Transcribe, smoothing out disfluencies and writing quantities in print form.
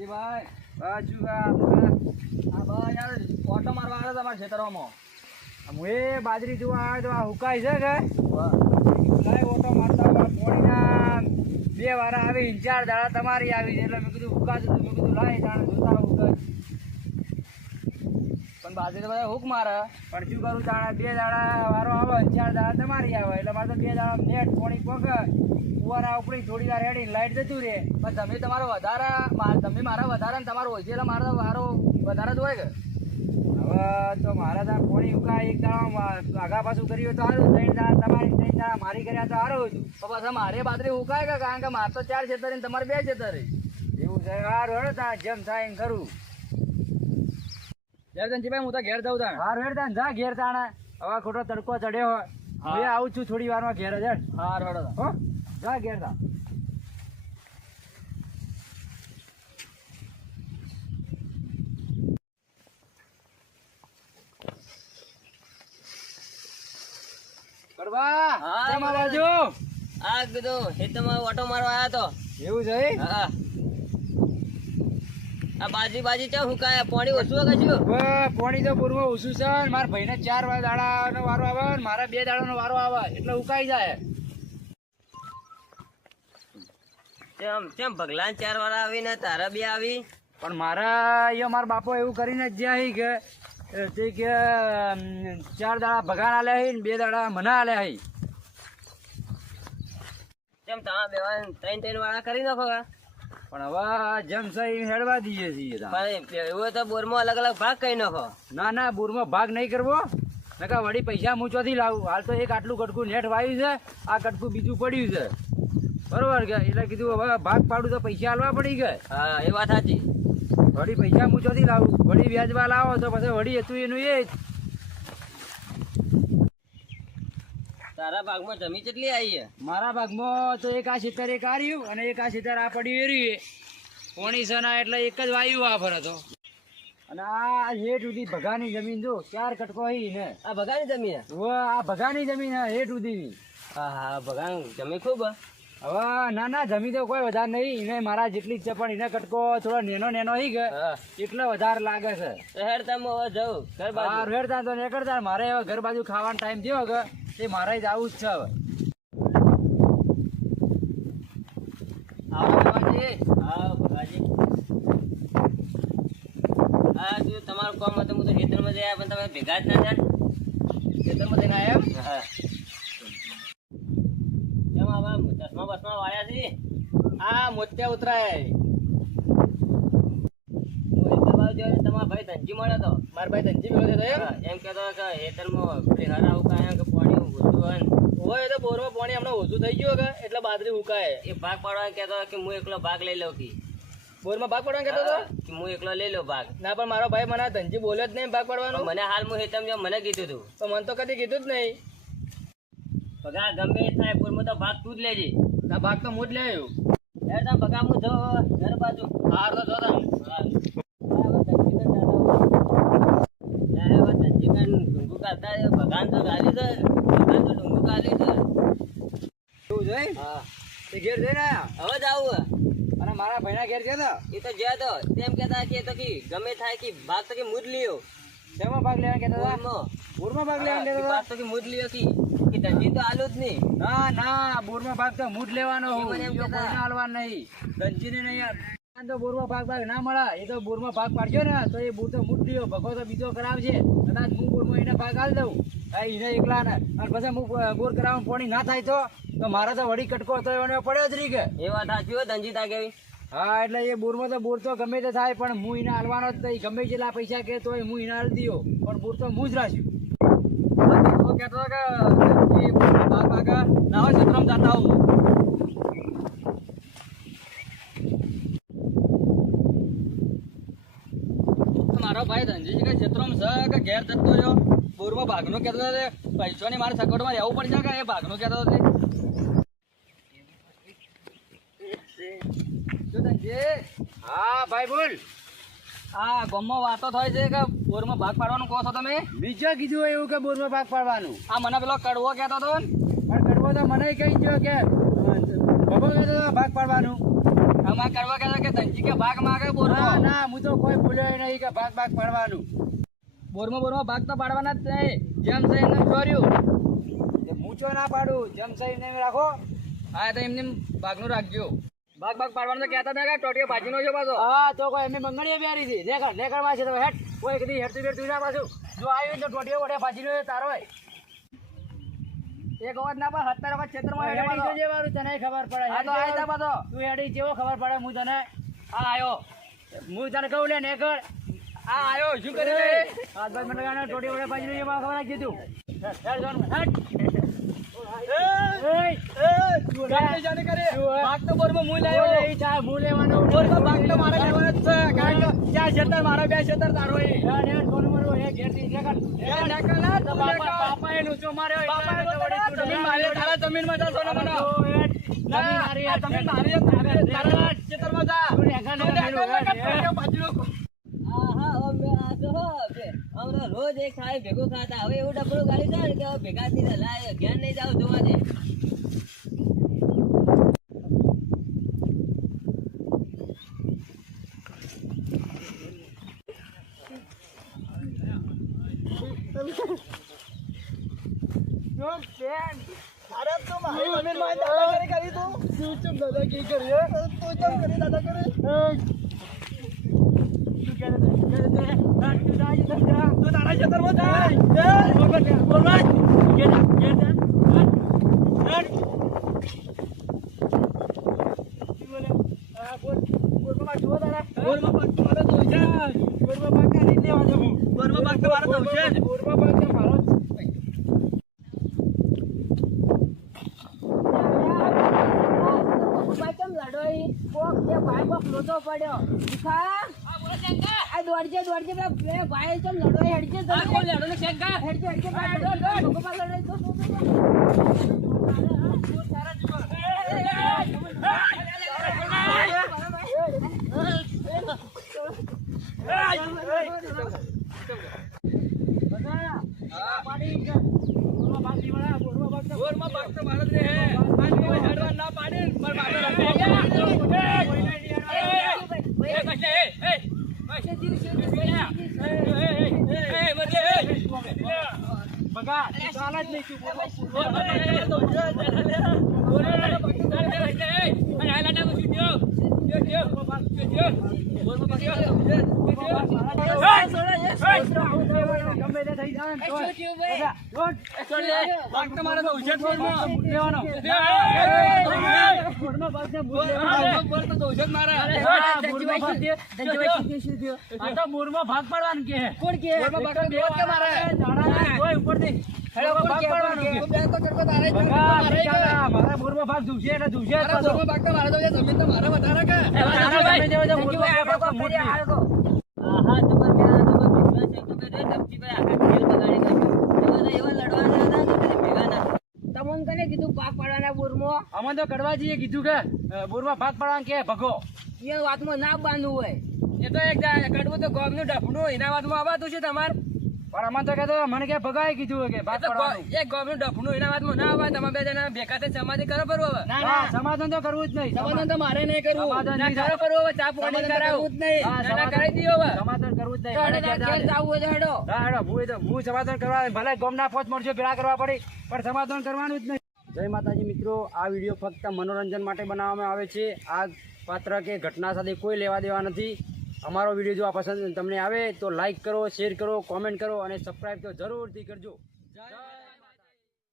ધનજીભાઈ બાજુ આ બા યાર ઓટો મારવા આવ્યો તમારા ખેતરોમાં. હું એ બાજરી જોવા આવ્યો તો આ હુકાય છે કે વાહ ઓટો મારતા પોણીના 2 વાર આવી 4 દાડા તમારી આવી એટલે મેં કીધું હુકાતું મેં કીધું લાય તાણે જોતા હુકાય પણ બાજરી તો બધા હુક મારે. પણ શું કરું તાણે 2 દાડા વારો આવે 4 દાડા તમારી આવે એટલે મારે તો 2 દાડા નેટ પોણી પગ ફુવારા ઉપડી થોડી વાર હેડી લાઈટ જતું રહે. પણ તમે તમારો વધારે તમે મારા વધારે ને તમારો ઓછી એટલે મારો વારો વધારે જ હોય કે. હવે તો મારા ત્યાં પોણી ઉકા એક દાડા આગા પાછું કર્યું તો સારું 3 દાડા તમારી 3 દાડા મારી કર્યા તો સારું હતું. તો પછી મારે બાજરી હુકાય કે કારણ કે મારે તો 4 ખેતર ને તમારે 2 ખેતર. એવું છે સારું હેડો ત્યાં જેમ થાય એમ કરું. ધનજીભાઈ હું તો ઘેર જાઉં તાણ. સારું હેડ ત્યાં જા ઘેર તાણે હવે ખોટો તડકો ચડ્યો હોય હું આવું છું થોડી વારમાં ઘેર જ હેડ. હાર હેડો હો જા ઘેર તા. કરવા હા, કેમ આ બાજુ આ કીધું ખેતરમાં ઓટો મારવા આવ્યો તો. એવું છે હા આ બાજી ચા હુકાય પાણી ઓછું કશું. પાણી તો પૂરમાં ઓછું છે ને મારા ભાઈને 4 દાડાનો વારો આવે ને મારા 2 દાડાનો વારો આવે એટલે ઉકાઈ જાય. કેમ ભગલાન 4 વાર આવી ને તારા 2 આવી. પણ મારા અહીંયા મારા બાપો એવું કરીને જ જ્યાં કે તે કે 4 દાડા ભગાન આલે હી ને 2 દાડા મને આલે હી. કેમ તમે બેવા 3 વાળા કરી નાખો. પણ હવે જેમ છે એમ હેડવા દઈએ છીએ એવું તો બોરમાં અલગ અલગ ભાગ કરી નાખો. ના બોરમાં ભાગ નહીં કરવો નકા વળી પૈસા હું ચોથી લાવું. હાલ તો એક આટલું કટકું નેટ વાયું છે આ કટકું બીજું પડ્યું છે બરોબર કે એટલે કીધું હવે ભાગ પાડું તો પૈસા આલવા પડી ગયા. હા એ વાત સાચી. વળી પૈસા હું ચોથી લાવું વળી વ્યાજવા લાવો તો પછી વળી હતું એનું એ જ. તારા ભાગમાં જમી કેટલી આવી છે. મારા ભાગમાં તો એક આ ખેતર એક આ રહ્યું અને એક આ ખેતર આ પડ્યું એ રહ્યું પોણી સના એટલે એક જ વાયુ આ ફર હતો. અને આ હેઠ સુધી ભગાની જમીન જો 4 કટકો હી ને આ ભગાની જમીન. આ ભગાની જમીન હેઠ સુધી. હા હા ભગાન જમી ખૂબ. હવે ના જમીન તો કોઈ વધારે નહીં એને મારા જેટલી જ છે પણ એને કટકો થોડો નેનો હી કે એટલે વધારે લાગે છે. હેડ તમે હવે જાઉં ઘર બાજુ. હેડતા તો નીકળતા મારે હવે ઘર બાજુ ખાવાનો ટાઈમ થયો કે તે મારે જ આવું જ છે હવે. આવો ભગાજી. હા ભગાજી. હા જો તમારું કામ હતું હું તો ખેતરમાં જઈ આવ્યા પણ તમે ભેગા જ ના જાય. ખેતરમાં જઈને આવ્યા. હા કેમ આવા ચશ્મા બસમાં વાળ્યા છે. આ મોત્યા ઉતરાય તમારા ભાઈ ધનજી મળ્યો તો. મારા ભાઈ ધનજી મળ્યો તો એમ કેતો કે ખેતરમાં હરા ઉકાય કે પાણી ઓછું હોય તો બોરમાં પાણી હમણાં ઓછું થઈ ગયું કે એટલે બાજરી ઉકાય. એ ભાગ પાડવા કેતો કે હું એકલો ભાગ લઈ લઉં. બોરમાં ભાગ પાડવાનું કહેતો હતો કે હું એકલો લઈ લઉં ભાગ. ના પણ મારો ભાઈ મને ધનજી બોલ્યો જ નહીં ભાગ પાડવાનો. મને હાલ હું હેતમ મને કીધું તું તો મને તો કદી કીધું જ નહીં. ભગા ગમે એ થાય બોરમાં તો ભાગ તું જ લેજે. ના ભાગ તો હું જ લઈ આવ્યો. ભગા હું જો ઘર બાજુ. હાર તો જોતા ભગવાન તો ગાલી છે. ભગવાન તો ડુંગુ ગાલી છે. એવું છે હા તે ઘેર જઈને હવે જ આવું. અને મારા ભાઈના ઘેર છે ને એ તો જ્યાં તો તેમ કેતા કે તો કે ગમે થાય કે ભાગ તો કે મુદ લ્યો. શેમાં ભાગ લેવા કહેતા હતા? બોરમાં. બોરમાં ભાગ લેવા કહેતા હતા? ભાગ તો કે મુદ લ્યો કે ધનજી તો આલું જ નહીં. ના બોરમાં ભાગ તો હું જ લેવાનો એ મને એમ બીજો કહેતા. કોઈને આલવાનો નહીં. ધનજીને નહીં યાર તો બોરમાં ભાગ ના મળે. એ તો બોરમાં ભાગ પાડજો ને તો એ બોર તો હું જ લ્યો ભગો તો બીજો કરાવશે. કદાચ હું બોરમાં એને ભાગ આલ દઉં એને એકલા ને અને પછી હું બોર કરાવવાનું પાણી ના થાય તો મારે તો વળી કટકો તો એને પડ્યો જ રહી કે. એ વાત સાચી હોય ધનજી તા કેવી. હા એટલે એ બોરમાં તો બોર તો ગમે તે થાય પણ હું એને હાલવાનો જ નહીં. ગમે જેટલા પૈસા કે તો હું એને હાલ દીયો પણ બોર તો હું જ રાખ્યું. કહેતો કે ભાગ ભાગા ના હોય સત્રમ જાતા હું. મારો ભાઈ ધનજી કે ક્ષેત્રમાં છે કે ઘેર જતો રહ્યો બોરમાં ભાગનો કહેતો હતો. પૈસોની મારે સગવડમાં રહેવું પડશે કે એ ભાગનો કહેતો હતો. હા ભાઈ બોલ. આ ગામમાં વાતો થાય છે કે બોરમાં ભાગ પાડવાનું કહો છો તમે. બીજે કીધું એવું કે બોરમાં ભાગ પાડવાનું. આ મને પેલો કડવો કહેતો હતો ને. પણ કડવો તો મને કહી ગયો કે ભગો કહેતો હતો ભાગ પાડવાનું. આમાં કરવા કહેતા કે ધનજી કે ભાગ માગે ના બોરમાં ના હું તો કોઈ ભૂલ્યો નહીં કે ભાગ પાડવાનું. બોરમાં ભાગ તો પાડવાના જ નહીં. જેમ છે એમને ચોર્યું. એ મૂંચો ના પાડું, જેમ સહી નહીં રાખો. હા તો એમને ભાગનું રાખજો. ભાગ પાડવાનું તો કહેતા હતા કે ટોટીઓ ભાજીનો છે પાછો. હા તો કોઈ એમની મંગળીએ બેરી હતી. નેકળ માં છે તો હેટ કોઈ કદી હેડતું બેડતું ના પાછું. જો આવ્યું તો ટોટીઓ વડે ભાજીનો તારો હોય. એક વખત ના પણ 70 વખત ક્ષેત્રમાં હેડી હેડે જોજે વાળું, તને ખબર પડે. હા તો આઈ જા પાછો. તું હેડી જેવો ખબર પડે હું તને. હા આયો. હું તને કહું લે નેકળ. હા આયો. શું કરી રે? હાથ બાદ મને ગાને ટોટી વડે ભાજીનો એમાં ખબર રાખી તું. હેડ જોન હેડ. જાને કરે. ભાગ તો બોરમાં હું લાયો. ઓલે ચા હું લેવાનો. બોરમાં ભાગ તો મારે લેવાનો જ છે. કારણ કે ચાર ક્ષેત્ર મારા, બે ક્ષેત્ર તારો છે. હેડ હેડ કોણ મરો હે ઘેરથી નેકળ. એ નેકળ ના, તું નેકળ. બાપા એ લૂચો માર્યો. બાપા એ તો જમીન મારી, તારા જમીનમાં જા સોના મને. જમીન મારી, ના, જમીન મારી, તારા ક્ષેત્રમાં જા. તું નેકળ તું નેકળ ના, ટોટીઓ ભાજીનો. રોજ એક ખાય ભેગું ખાતા હવે એવું ડબલું ગાડી જાય કે હવે ભેગા થઈને લાય ઘેર નહીં જાવ જોવા દે. તું તારા ક્ષેત્રમાં જા. બોરમાં ભાગ તો મારે તો છે. બોરમાં ભાગ તો મારે તો છે. કેમ લડોઈ કોક કે ભાઈ કોક લોટો પડ્યો ખા આ દોડજે પેલા ભાઈ કેમ લડોઈ હેડજે તો કોણ લડો ને શેકા હેડજે ભગવા લડાઈ તો બોરમાં ભાગ તો મારે જ રહે. આ કોઈ હેડવા ના પાડે ને, પણ મારે બગા ચાલ જ નહીં ગમે તે થઈ જાય ભાગ તો મારે તો ઉછેર બોરમાં. લેવાનો. બોર તો ઉછેર મારે. આ તો મૂળમાં ભાગ પાડવાનું કે કોણ કે બોરમાં ભાગ તો બે જ કે મારે. કોઈ ઉપરથી હેડો, ભાગ પાડવાનો કે. તું બે તો કરતો તારે જ બગા, મારે જ કે. મારા મૂળમાં ભાગ જોશે એટલે જોશે જ મારા પાછો. બોરમાં ભાગ તો મારે તો છે. જમીન તો મારે વધારે કે. તારા ગમે તેવો તો મૂળમાં ભાગ તો મોટી. હા જબર ભેગા છે તો કે ડબકી ભાઈ આખા ખેલ બગાડી નાખ્યો એવા લડવાના હતા તો કદી ભેગા ના તમોન કને કીધું પાક પાડવાના બોરમો અમને તો કડવાજીએ કીધું કે મૂળમાં ભાગ પાડવાનું કે ભગો. એ વાતમાં ના બાંધવું હોય એ તો એક કડવું તો ગોમનું ડફનું એના વાતમાં આવાતું છે તમારે. પણ અમને તો કહેતો મને કે ભગાએ કીધું હોય કે ભાગ પાડવાનું. એક ગોમનું ડફનું એના વાતમાં ના આવે. તમે બે જણા ભેગા થઈ સમાધિ કરો બરોબર હવે. ના સમાધાન તો કરવું જ નહીં. સમાધાન તો મારે નહીં કરવું. સમાધાન ના નહીં કરો કરવું હવે. ચા પાણી કરાવું જ નહીં. હા, ના, ના, સમાધાન- કરાવી દઈએ હવે. સમાધાન કરવું જ તો નહીં. હેડો તાર ઘેર જાવું હોય તો હેડો હા, હેડો. હું સમાધાન કરવા ભલે ગોમના પોચ મળશે ભેળા કરવા પડી પણ સમાધાન કરવાનું જ નહીં. જય માતાજી મિત્રો, આ વિડીયો ફક્ત મનોરંજન માટે બનાવવામાં આવે છે. આ પાત્ર કે ઘટના સાથે કોઈ લેવા દેવા નથી. અમારો વિડીયો જો આ પસંદ તમને આવે તો લાઈક કરો, શેર કરો, કોમેન્ટ કરો અને સબસ્ક્રાઈબ તો જરૂરથી કરજો. જય